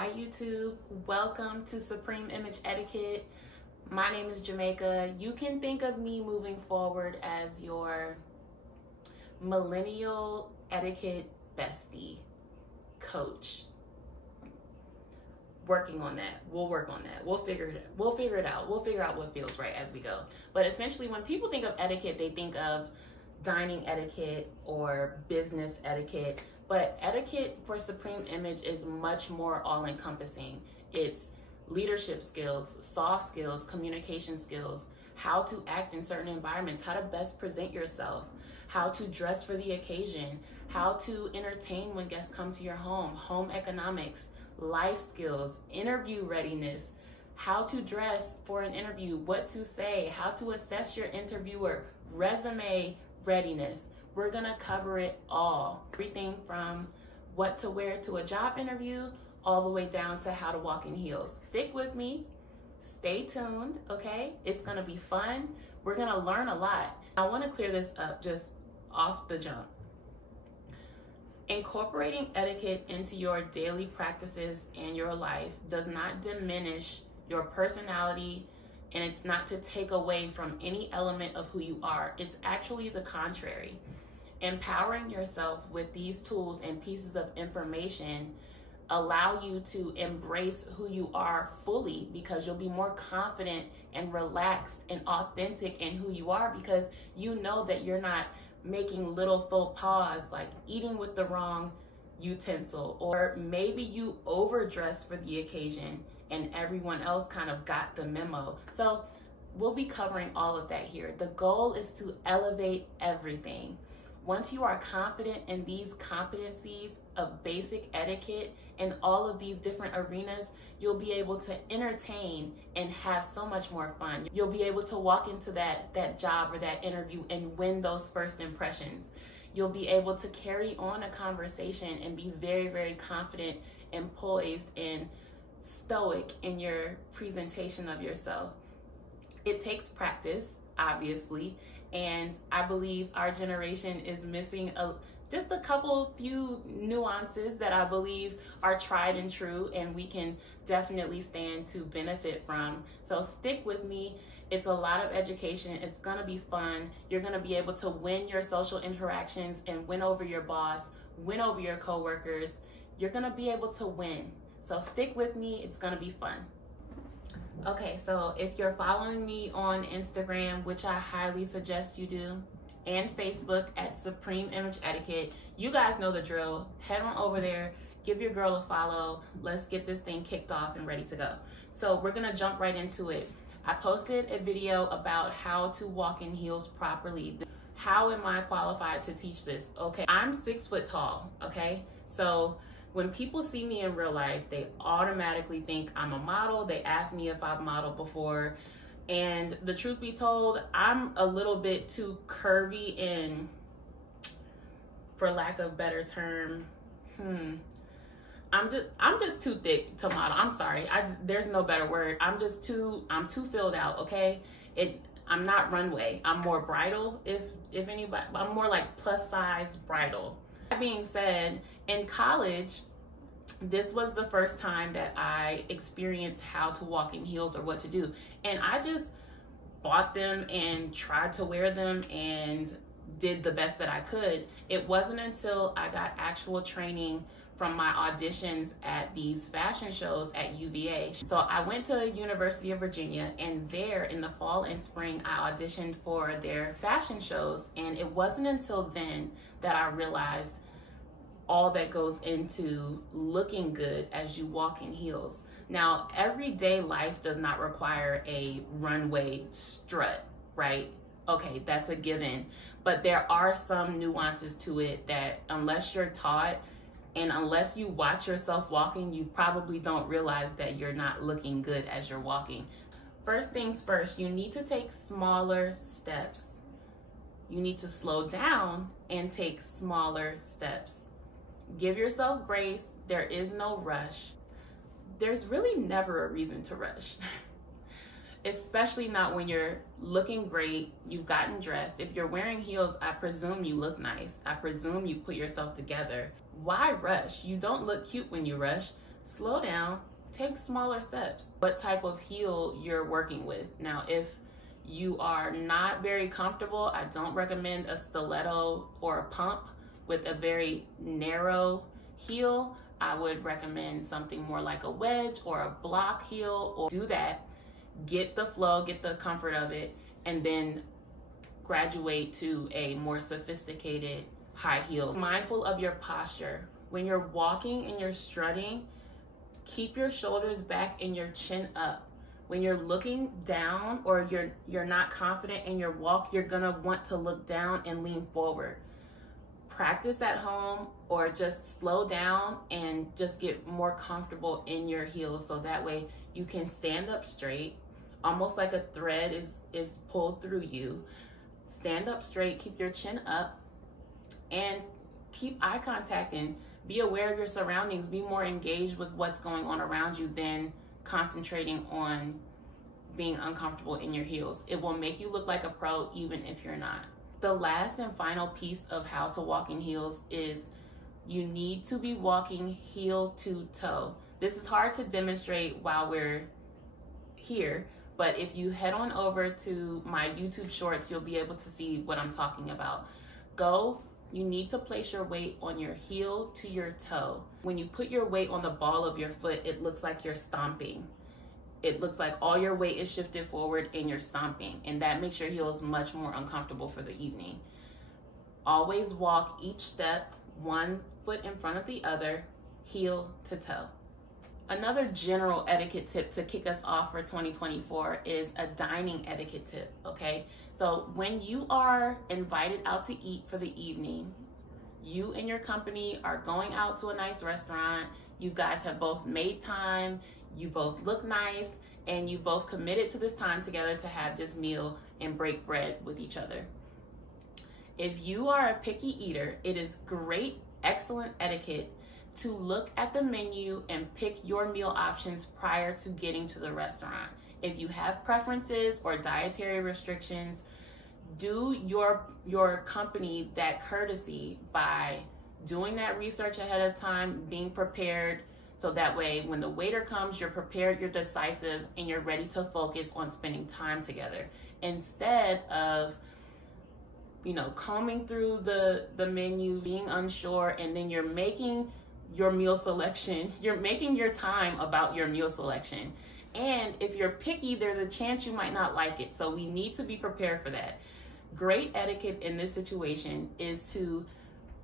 Hi YouTube, welcome to Supreme Image Etiquette. My name is Jamaica. You can think of me moving forward as your millennial etiquette bestie, coach. Working on that. We'll work on that. We'll figure it out. We'll figure out what feels right as we go. But essentially when people think of etiquette, they think of dining etiquette or business etiquette. But etiquette for Supreme Image is much more all-encompassing. It's leadership skills, soft skills, communication skills, how to act in certain environments, how to best present yourself, how to dress for the occasion, how to entertain when guests come to your home, home economics, life skills, interview readiness, how to dress for an interview, what to say, how to assess your interviewer, resume readiness. We're gonna cover it all. Everything from what to wear to a job interview, all the way down to how to walk in heels. Stick with me, stay tuned, okay? It's gonna be fun. We're gonna learn a lot. I wanna clear this up just off the jump. Incorporating etiquette into your daily practices and your life does not diminish your personality, and it's not to take away from any element of who you are. It's actually the contrary. Empowering yourself with these tools and pieces of information allow you to embrace who you are fully, because you'll be more confident and relaxed and authentic in who you are, because you know that you're not making little faux pas like eating with the wrong utensil, or maybe you overdressed for the occasion and everyone else kind of got the memo. So we'll be covering all of that here. The goal is to elevate everything. Once you are confident in these competencies of basic etiquette in all of these different arenas, you'll be able to entertain and have so much more fun. You'll be able to walk into that job or that interview and win those first impressions. You'll be able to carry on a conversation and be very, very confident and poised and stoic in your presentation of yourself. It takes practice, obviously, and I believe our generation is missing just a few nuances that I believe are tried and true, and we can definitely stand to benefit from. So stick with me. It's a lot of education. It's gonna be fun. You're gonna be able to win your social interactions and win over your boss, win over your coworkers. You're gonna be able to win. So stick with me. It's gonna be fun. Okay, so if you're following me on Instagram, which I highly suggest you do, and Facebook at Supreme Image Etiquette, you guys know the drill. Head on over there, give your girl a follow. Let's get this thing kicked off and ready to go. So we're gonna jump right into it. I posted a video about how to walk in heels properly. How am I qualified to teach this? Okay, I'm 6 foot tall, okay? So when people see me in real life, they automatically think I'm a model. They ask me if I've modeled before. And the truth be told, I'm a little bit too curvy and, for lack of a better term, I'm just too thick to model. I'm sorry. There's no better word. I'm too filled out, okay? I'm not runway. I'm more bridal, if anybody. I'm more like plus size bridal. That being said, in college, this was the first time that I experienced how to walk in heels or what to do. And I just bought them and tried to wear them and did the best that I could. It wasn't until I got actual training from my auditions at these fashion shows at UVA. So I went to University of Virginia, and there in the fall and spring, I auditioned for their fashion shows. And it wasn't until then that I realized all that goes into looking good as you walk in heels. Now, everyday life does not require a runway strut, right? Okay, that's a given. But there are some nuances to it that, unless you're taught and unless you watch yourself walking, you probably don't realize that you're not looking good as you're walking. First things first, you need to take smaller steps. You need to slow down and take smaller steps. Give yourself grace. There is no rush. There's really never a reason to rush, especially not when you're looking great, you've gotten dressed. If you're wearing heels, I presume you look nice. I presume you put yourself together. Why rush? You don't look cute when you rush. slow down, take smaller steps. What type of heel you're working with. Now, if you are not very comfortable, I don't recommend a stiletto or a pump with a very narrow heel. I would recommend something more like a wedge or a block heel, or do that, get the flow, get the comfort of it, and then graduate to a more sophisticated high heel. Mindful of your posture. When you're walking and you're strutting, keep your shoulders back and your chin up. When you're looking down or you're not confident in your walk, you're gonna want to look down and lean forward. Practice at home or just slow down and just get more comfortable in your heels, so that way you can stand up straight, almost like a thread is pulled through you. Stand up straight, keep your chin up, and keep eye contact and be aware of your surroundings. Be more engaged with what's going on around you than concentrating on being uncomfortable in your heels. It will make you look like a pro even if you're not. The last and final piece of how to walk in heels is you need to be walking heel to toe. This is hard to demonstrate while we're here, but if you head on over to my YouTube shorts, you'll be able to see what I'm talking about. You need to place your weight on your heel to your toe. When you put your weight on the ball of your foot, it looks like you're stomping. It looks like all your weight is shifted forward and you're stomping, and that makes your heels much more uncomfortable for the evening. Always walk each step one foot in front of the other, heel to toe. Another general etiquette tip to kick us off for 2024 is a dining etiquette tip, okay? So when you are invited out to eat for the evening, you and your company are going out to a nice restaurant, you guys have both made time, you both look nice, and you both committed to this time together to have this meal and break bread with each other. If you are a picky eater, it is great, excellent etiquette to look at the menu and pick your meal options prior to getting to the restaurant. If you have preferences or dietary restrictions, do your company that courtesy by doing that research ahead of time, being prepared, so that way when the waiter comes, you're prepared, you're decisive, and you're ready to focus on spending time together. Instead of combing through the menu, being unsure, and then you're making your meal selection, you're making your time about your meal selection. And if you're picky, there's a chance you might not like it. So we need to be prepared for that. Great etiquette in this situation is to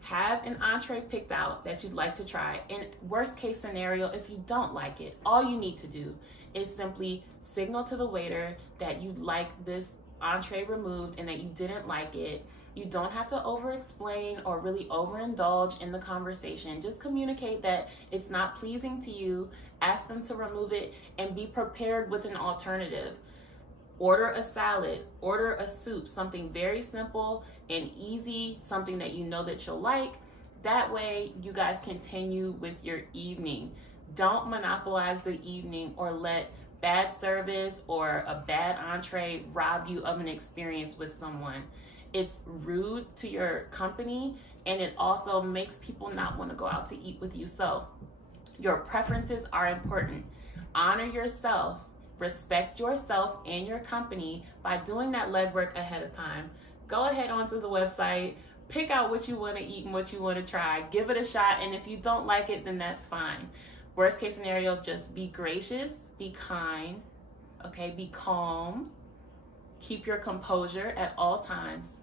have an entree picked out that you'd like to try. In worst case scenario, if you don't like it, all you need to do is simply signal to the waiter that you'd like this entree removed and that you didn't like it. You don't have to over-explain or really overindulge in the conversation. Just communicate that it's not pleasing to you, ask them to remove it, and be prepared with an alternative. Order a salad, order a soup, something very simple and easy, something that you know that you'll like. That way you guys continue with your evening. Don't monopolize the evening or let bad service or a bad entree rob you of an experience with someone. It's rude to your company, and it also makes people not want to go out to eat with you. So your preferences are important. Honor yourself, respect yourself and your company by doing that legwork ahead of time. Go ahead onto the website, pick out what you want to eat and what you want to try, give it a shot, and if you don't like it, then that's fine. Worst case scenario, just be gracious, be kind, okay, be calm, keep your composure at all times,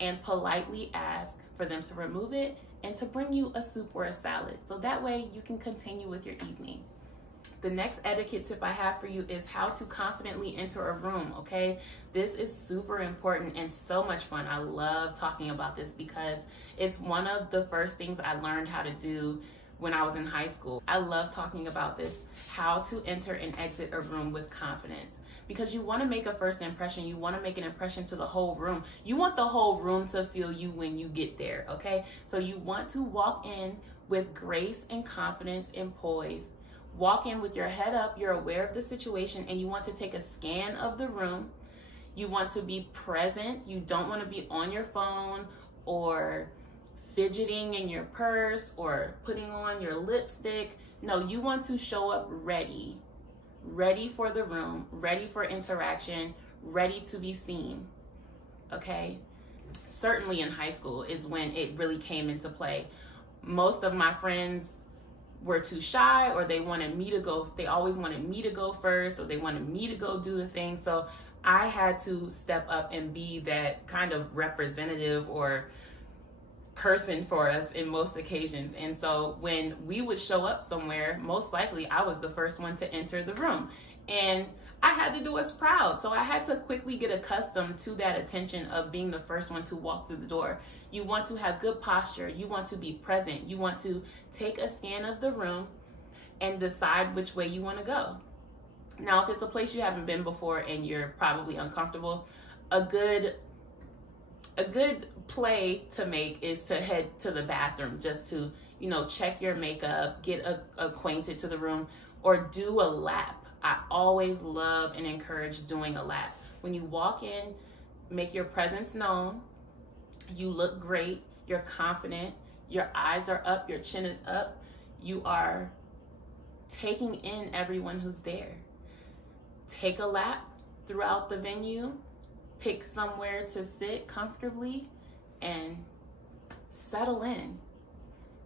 and politely ask for them to remove it and to bring you a soup or a salad. So that way you can continue with your evening. The next etiquette tip I have for you is how to confidently enter a room, okay? This is super important and so much fun. I love talking about this because it's one of the first things I learned how to do when I was in high school. I love talking about this, how to enter and exit a room with confidence. Because you want to make a first impression, you want to make an impression to the whole room. You want the whole room to feel you when you get there, okay? So you want to walk in with grace and confidence and poise. Walk in with your head up, you're aware of the situation, and you want to take a scan of the room. You want to be present. You don't want to be on your phone or fidgeting in your purse or putting on your lipstick. No, you want to show up ready for the room, ready for interaction, ready to be seen, okay? Certainly in high school is when it really came into play. Most of my friends were too shy, or they always wanted me to go first, or they wanted me to go do the thing. So I had to step up and be that kind of representative or person for us in most occasions. And so when we would show up somewhere, most likely I was the first one to enter the room, and I had to do us proud. So I had to quickly get accustomed to that attention of being the first one to walk through the door. You want to have good posture. You want to be present. You want to take a scan of the room and decide which way you want to go. Now, if it's a place you haven't been before and you're probably uncomfortable, a good play to make is to head to the bathroom just to, check your makeup, get acquainted to the room, or do a lap. I always love and encourage doing a lap. When you walk in, make your presence known. You look great. You're confident. Your eyes are up. Your chin is up. You are taking in everyone who's there. Take a lap throughout the venue. Pick somewhere to sit comfortably and settle in,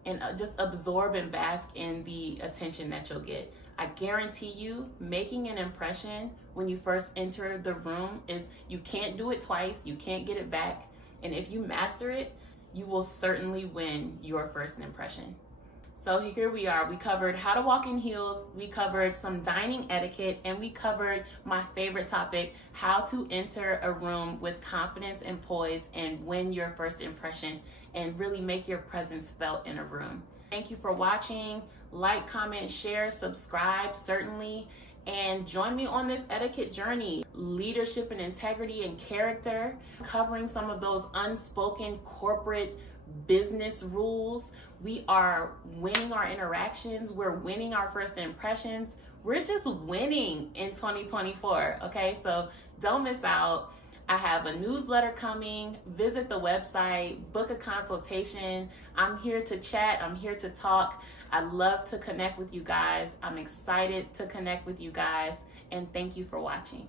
and just absorb and bask in the attention that you'll get. I guarantee you, making an impression when you first enter the room you can't do it twice, you can't get it back. And if you master it, you will certainly win your first impression. So here we are. We covered how to walk in heels, we covered some dining etiquette, and we covered my favorite topic, how to enter a room with confidence and poise and win your first impression and really make your presence felt in a room. Thank you for watching. Like, comment, share, subscribe, certainly, and join me on this etiquette journey. Leadership and integrity and character, covering some of those unspoken corporate business rules. We are winning our interactions. We're winning our first impressions. We're just winning in 2024, okay? So don't miss out. I have a newsletter coming. Visit the website, book a consultation. I'm here to chat. I'm here to talk. I love to connect with you guys. I'm excited to connect with you guys, and thank you for watching.